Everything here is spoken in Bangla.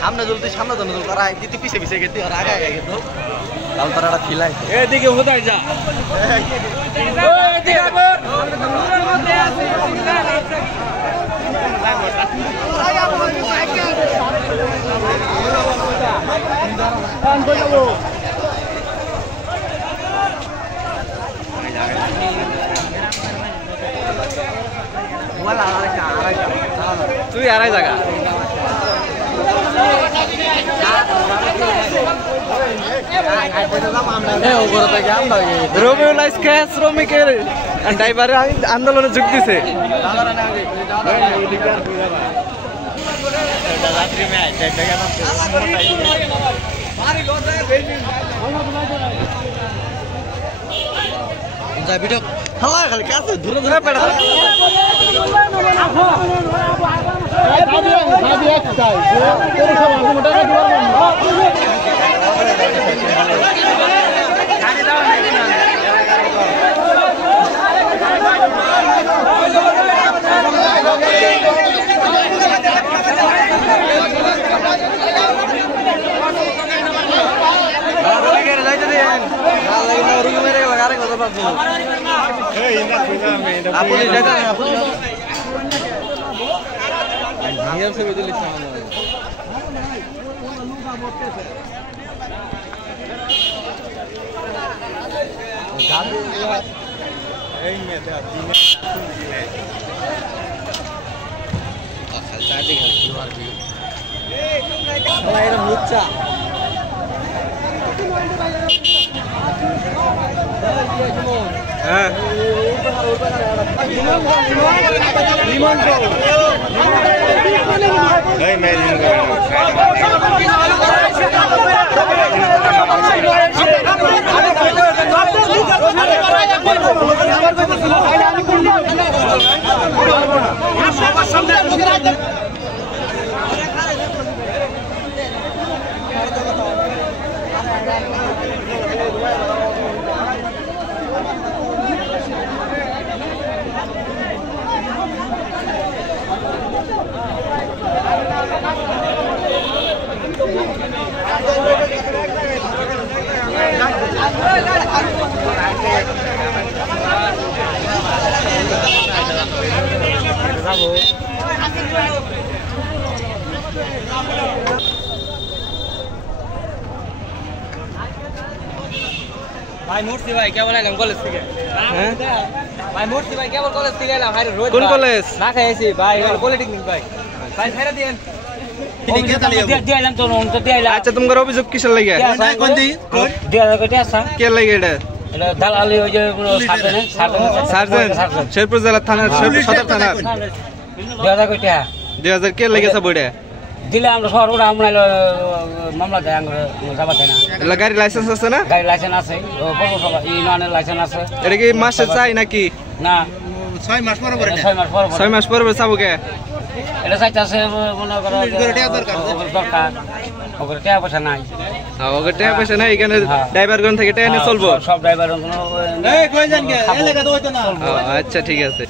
সামনে জ্বলতে সামনে জ্বলতে তারা দিতে পিছে পিছে গেতে আর আগে আগে গেতো লাল তারাটা খিলাই এদিকে হোদাই যা এদিকে আবার নূরের মধ্যে আছে তুই আড়াই জায়গা রবিউল আজকে শ্রমিকের ড্রাইভারের আন্দোলনে যোগ দিছে ভিডিও খালা খালি কাছে দূরে দূরে পেড়া ভাই মুর্শি ভাই কেবল এলাম কলেজ থেকে হ্যাঁ ভাই মুর্শি ভাই কেবল কলেজ থেকে এলাম ভাই রোজ কোন কলেজ না খাইছি ভাই পলিটেকনিক ভাই ভাই ছেড়ে দেন আচ্ছা তোমার অভিযোগ কিসের লাগে কে লাগে এটা দালালি ওই যে সার্জেন্ট শেরপুর জেলা থানার সদর থানার 2000 কে লেগেছে বইটা দিলে আমরা শহর ওরা আমরা মামলা দেয় আমরা যাবা দেয় না গাড়ি লাইসেন্স আছে না গাড়ি লাইসেন্স আছে পৌরসভা ইউনিয়নের লাইসেন্স আছে এটা কি মাসে চাই নাকি না 6 মাস পর 6 মাস পর চাবো কে এটা চাইতেছে মনে করো দরকার ওগুলো টাকা পয়সা নাই ওগুলো টাকা পয়সা নাই এখানে ড্রাইভারগণ থেকে টাকা নিয়ে চলবো সব ড্রাইভার আচ্ছা ঠিক আছে